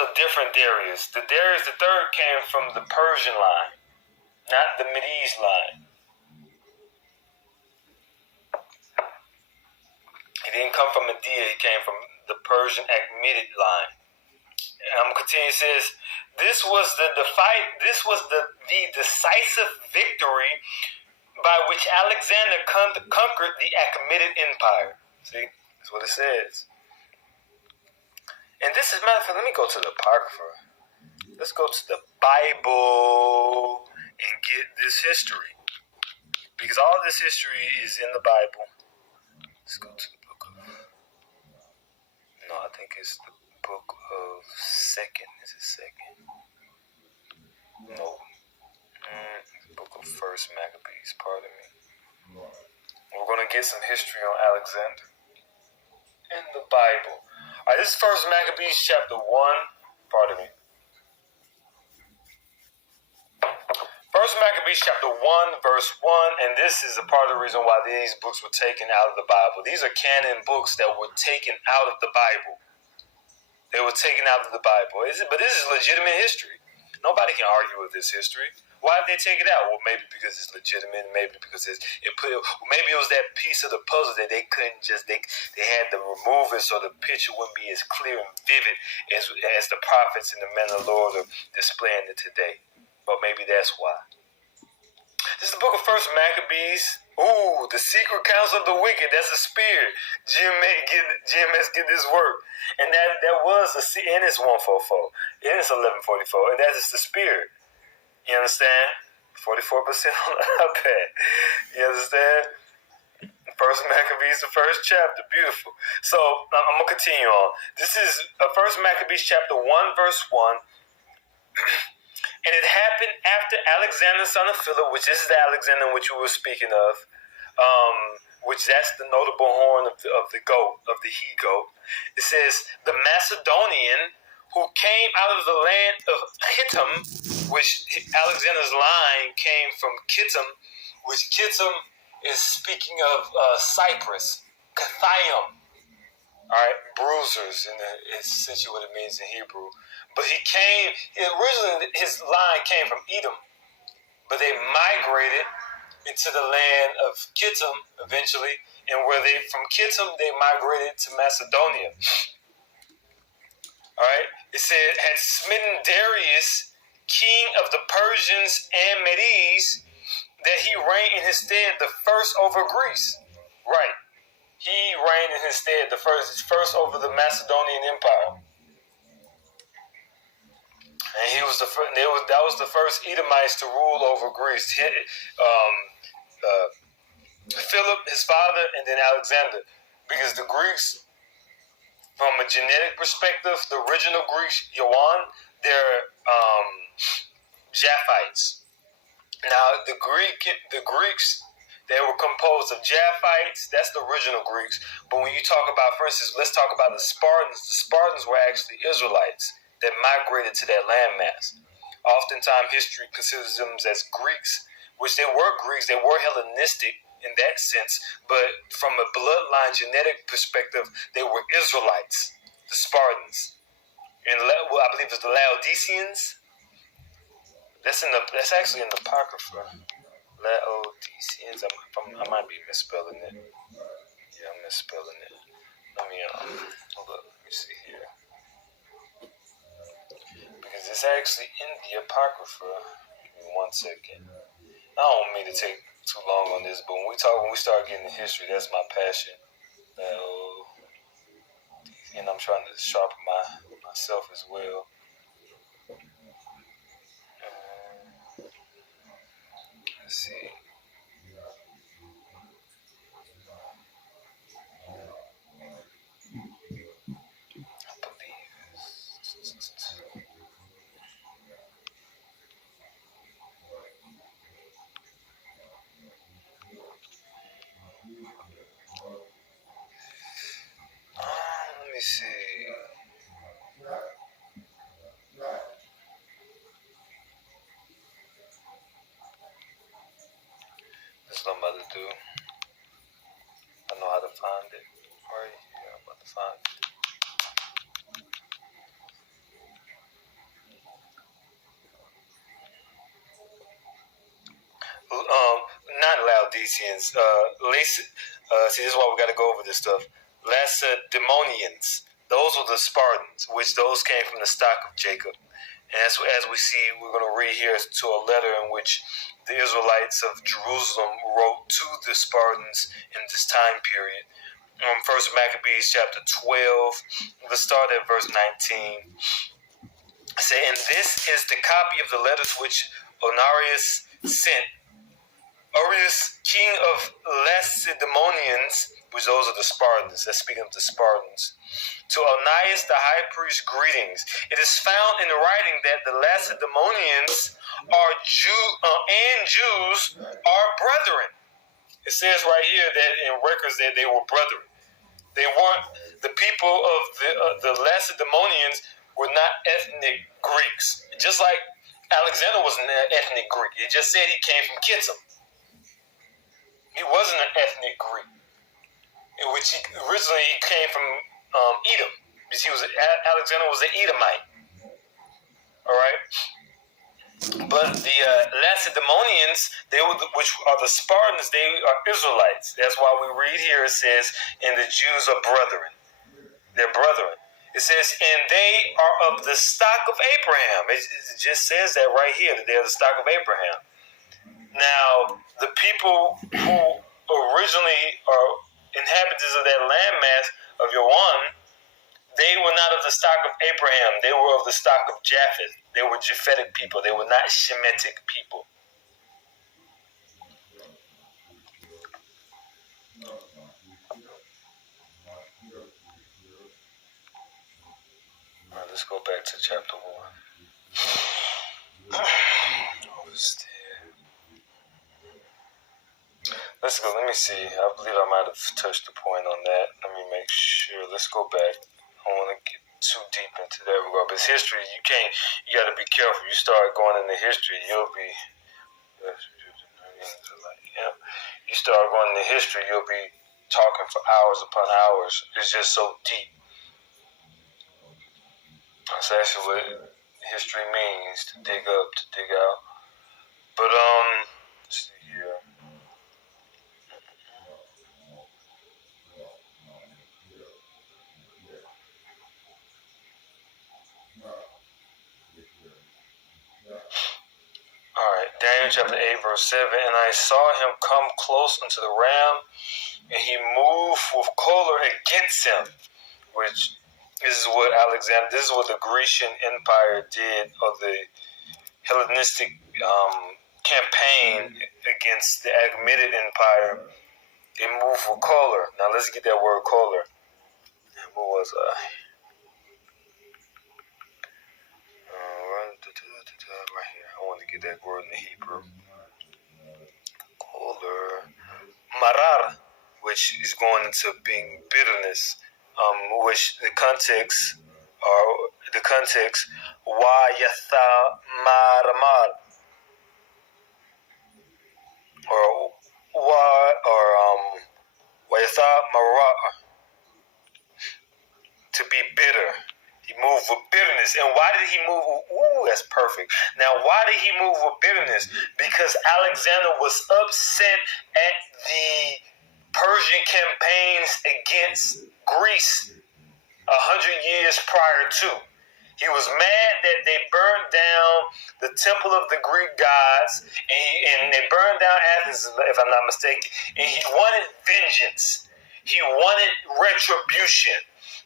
A different Darius. The Darius the third came from the Persian line, not the Medes line. He didn't come from Medea. He came from the Persian Achaemenid line. And I'm gonna continue. It says, this was the fight. This was the decisive victory by which Alexander conquered the Achaemenid Empire. See, that's what it says. And this is, matter of fact, let me go to the Apocrypha. Let's go to the Bible and get this history. Because all this history is in the Bible. Let's go to the book of... No, I think it's the book of Second. Is it Second? No. Book of First Maccabees, pardon me. We're going to get some history on Alexander in the Bible. All right, this is First Maccabees chapter 1. Pardon me. First Maccabees chapter 1, verse 1, and this is a part of the reason why these books were taken out of the Bible. These are canon books that were taken out of the Bible. They were taken out of the Bible. But this is legitimate history. Nobody can argue with this history. Why did they take it out? Well, maybe because it's legitimate. Maybe because maybe it was that piece of the puzzle that they couldn't just they had to remove it so the picture wouldn't be as clear and vivid as the prophets and the men of the Lord are displaying it today. But maybe that's why. This is the book of First Maccabees. Ooh, the secret counsel of the wicked. That's a spirit. GMS get this work. And that was and it's 144. And it's 1144. And that is the spirit. You understand? 44% on the iPad. You understand? First Maccabees, the first chapter. Beautiful. So, I'm going to continue on. This is First Maccabees chapter 1, verse 1. And it happened after Alexander, son of Philip, which this is the Alexander which we were speaking of, which that's the notable horn of the goat, of the he-goat. It says, the Macedonian who came out of the land of Kittim, which Alexander's line came from Kittim, which Kittim is speaking of Cyprus, Cathayim. All right, bruisers, it's essentially what it means in Hebrew. But originally his line came from Edom, but they migrated into the land of Kittim eventually, and from Kittim they migrated to Macedonia. All right, it said, had smitten Darius, king of the Persians and Medes, that he reigned in his stead the first over Greece. Right. He reigned in his stead the first over the Macedonian Empire. And he was that was the first Edomites to rule over Greece. Philip, his father, and then Alexander. Because the Greeks, from a genetic perspective, the original Greeks, they're Japhites. Now, the Greeks, they were composed of Japhites. That's the original Greeks. But when you talk about, for instance, let's talk about the Spartans. The Spartans were actually Israelites that migrated to that landmass. Oftentimes, history considers them as Greeks, which they were Greeks. They were Hellenistic in that sense. But from a bloodline genetic perspective, they were Israelites, the Spartans. And I believe it's the Laodiceans. That's actually in the Apocrypha. Laodiceans. I might be misspelling it. Yeah, I'm misspelling it. Let me hold up. Let me see here. Because it's actually in the Apocrypha. Give me 1 second. I don't mean to take too long on this, but when we start getting the history, that's my passion. And I'm trying to sharpen myself as well. Let's see. Let me see. Laodiceans. See, this is why we got to go over this stuff. Lacedaemonians. Those were the Spartans, which those came from the stock of Jacob. And as we see, we're going to read here to a letter in which the Israelites of Jerusalem wrote to the Spartans in this time period. First Maccabees chapter 12. Let's start at verse 19. Say, and this is the copy of the letters which Honorius sent. Honorius, king of Lacedaemonians, which those are the Spartans. That's speaking of the Spartans. To Onias the high priest, greetings. It is found in the writing that the Lacedaemonians are Jews are brethren. It says right here that in records that they were brethren. They weren't the people of the Lacedaemonians were not ethnic Greeks. Just like Alexander was an ethnic Greek. It just said he came from Kittim. He wasn't an ethnic Greek, in which originally he came from Edom, because Alexander was an Edomite. All right, but the Lacedaemonians, which are the Spartans, they are Israelites. That's why we read here it says, "And the Jews are brethren." They're brethren. It says, "And they are of the stock of Abraham." It just says that right here, that they are the stock of Abraham. Now, the people who originally are inhabitants of that landmass of Yawan, they were not of the stock of Abraham. They were of the stock of Japheth. They were Japhetic people. They were not Shemitic people. All right, let's go back to chapter 1. Let's go. Let me see. I believe I might have touched the point on that. Let me make sure. Let's go back. I don't want to get too deep into that regard. But it's history. You got to be careful. You start going into history, you'll be. You start going into history, you'll be talking for hours upon hours. It's just so deep. That's actually what history means, to dig up, to dig out. But, let's see here. Alright, Daniel chapter 8, verse 7. And I saw him come close unto the ram, and he moved with choler against him, which this is what the Grecian Empire did, or the Hellenistic campaign against the Achaemenid Empire. They moved with choler. Now let's get that word choler. What was right here. I want to get that word in the Hebrew. Choler. Marar, which is going into being bitterness, which the context Wayatha Maramar, or Wayatha Marar, to be bitter. He moved with bitterness. And why did he move? Ooh, that's perfect. Now, why did he move with bitterness? Because Alexander was upset at the Persian campaigns against Greece 100 years prior to. He was mad that they burned down the temple of the Greek gods, and they burned down Athens, if I'm not mistaken, and he wanted vengeance. He wanted retribution.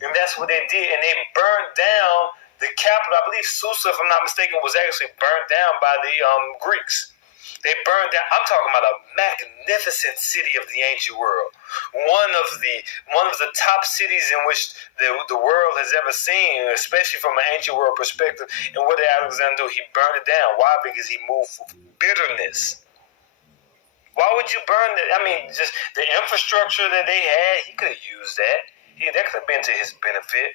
And that's what they did. And they burned down the capital. I believe Susa, if I'm not mistaken, was actually burned down by the Greeks. They burned down. I'm talking about a magnificent city of the ancient world. One of the top cities in which the world has ever seen, especially from an ancient world perspective. And what did Alexander do? He burned it down. Why? Because he moved with bitterness. Why would you burn it? I mean, just the infrastructure that they had, he could have used that. That could have been to his benefit.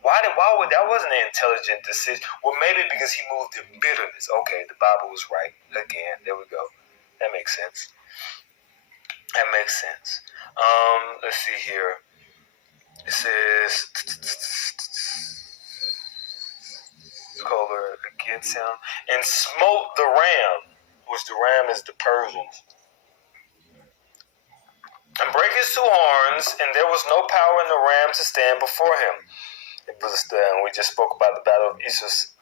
Why would that wasn't an intelligent decision? Well, maybe because he moved in bitterness. Okay, the Bible was right. Again, there we go. That makes sense. Let's see here. It says choler against him and smote the ram, which the ram is the Persians. and brake his two horns, and there was no power in the ram to stand before him. It was we just spoke about the battle of Issus.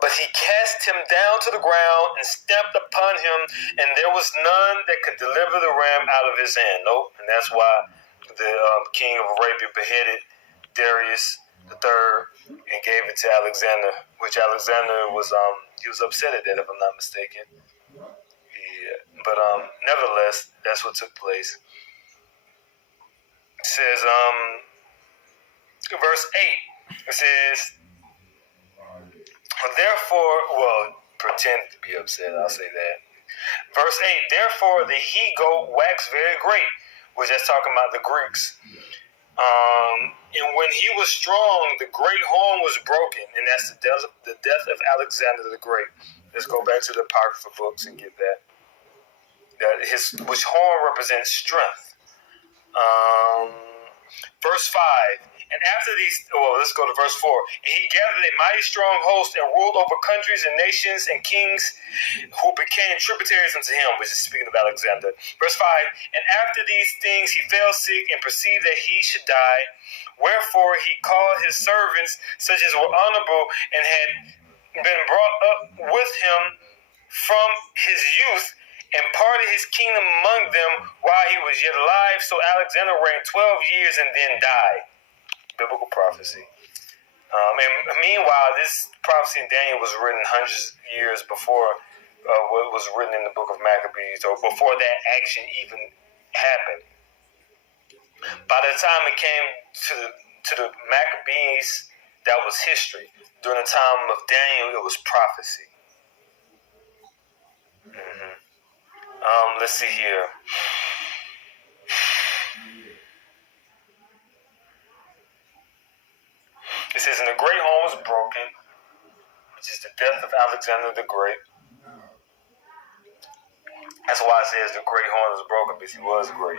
But he cast him down to the ground and stamped upon him, and there was none that could deliver the ram out of his hand. Nope, and that's why the king of Arabia beheaded Darius III and gave it to Alexander, which Alexander was he was upset at that, if I'm not mistaken. Yeah, but nevertheless, that's what took place. It says verse 8. It says, therefore, well, pretend to be upset. I'll say that. Verse 8. Therefore, the he-goat waxed very great, which that's talking about the Greeks. And when he was strong, the great horn was broken, and that's the death of Alexander the Great. Let's go back to the Apocrypha books and get that. Which horn represents strength. Verse 5. And after these, let's go to verse 4. And he gathered a mighty strong host and ruled over countries and nations and kings who became tributaries unto him, which is speaking of Alexander. Verse 5. And after these things he fell sick and perceived that he should die. Wherefore he called his servants, such as were honorable and had been brought up with him from his youth, and parted his kingdom among them while he was yet alive. So Alexander reigned 12 years and then died. Biblical prophecy. And meanwhile, this prophecy in Daniel was written hundreds of years before what was written in the book of Maccabees, or before that action even happened. By the time it came to the Maccabees, that was history. During the time of Daniel, it was prophecy. Let's see here. It says, and the great horn was broken, which is the death of Alexander the Great. That's why it says the great horn was broken, because he was great.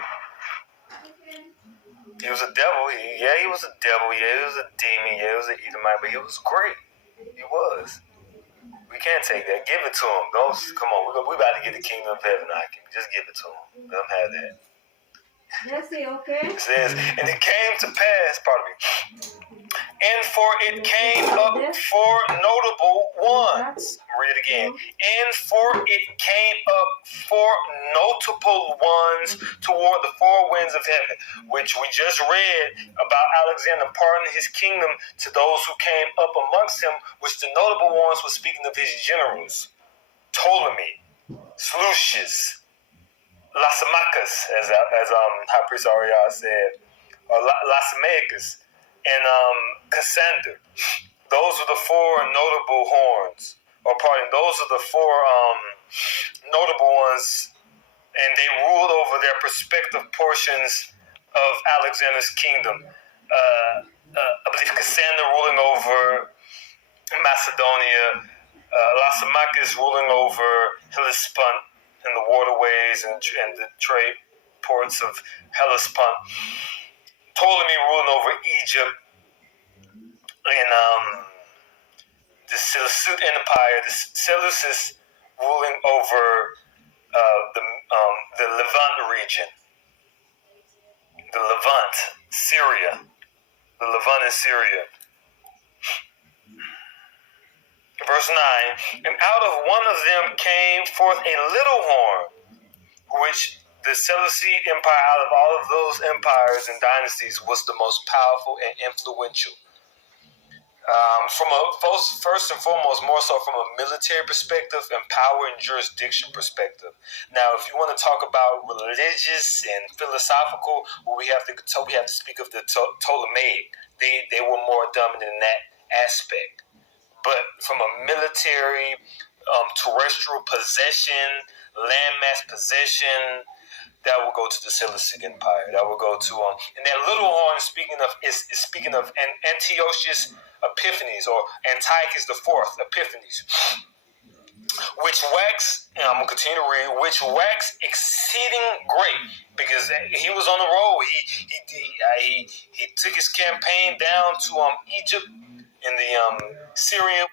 He was a devil. He was a devil. Yeah, he was a demon. Yeah, he was an Edomite, but he was great. He was. We can't take that. Give it to him. Come on. We about to get the kingdom of heaven. Just give it to him. Let him have that. That's it, okay? It says, and it came to pass, pardon me, and for it came up four notable ones. Read it again. And for it came up four notable ones toward the four winds of heaven, which we just read about Alexander pardoning his kingdom to those who came up amongst him, which the notable ones were speaking of his generals, Ptolemy, Seleucus, Lysimachus, as High Priest Ariel said, or Lysimachus, and Cassander. Those are the four notable horns, those are the four notable ones, and they ruled over their respective portions of Alexander's kingdom. I believe Cassander ruling over Macedonia, Lysimachus ruling over Hellespont, and the waterways and the trade ports of Hellespont. Ptolemy ruling over Egypt, and the Seleucid Empire, the Seleucids ruling over the Levant region, the Levant, Syria, the Levant in Syria. Verse 9, and out of one of them came forth a little horn, which the Seleucid Empire, out of all of those empires and dynasties, was the most powerful and influential. First and foremost, more so from a military perspective and power and jurisdiction perspective. Now, if you want to talk about religious and philosophical, we have to speak of the Ptolemaic. They were more dominant in that aspect. But from a military, terrestrial possession, landmass possession, that will go to the Seleucid Empire. That will go to and that little horn is speaking of Antiochus Epiphanes, or Antiochus IV Epiphanes, which waxed, and I'm gonna continue to read, which waxed exceeding great, because he was on the road. He took his campaign down to Egypt in the Syrian.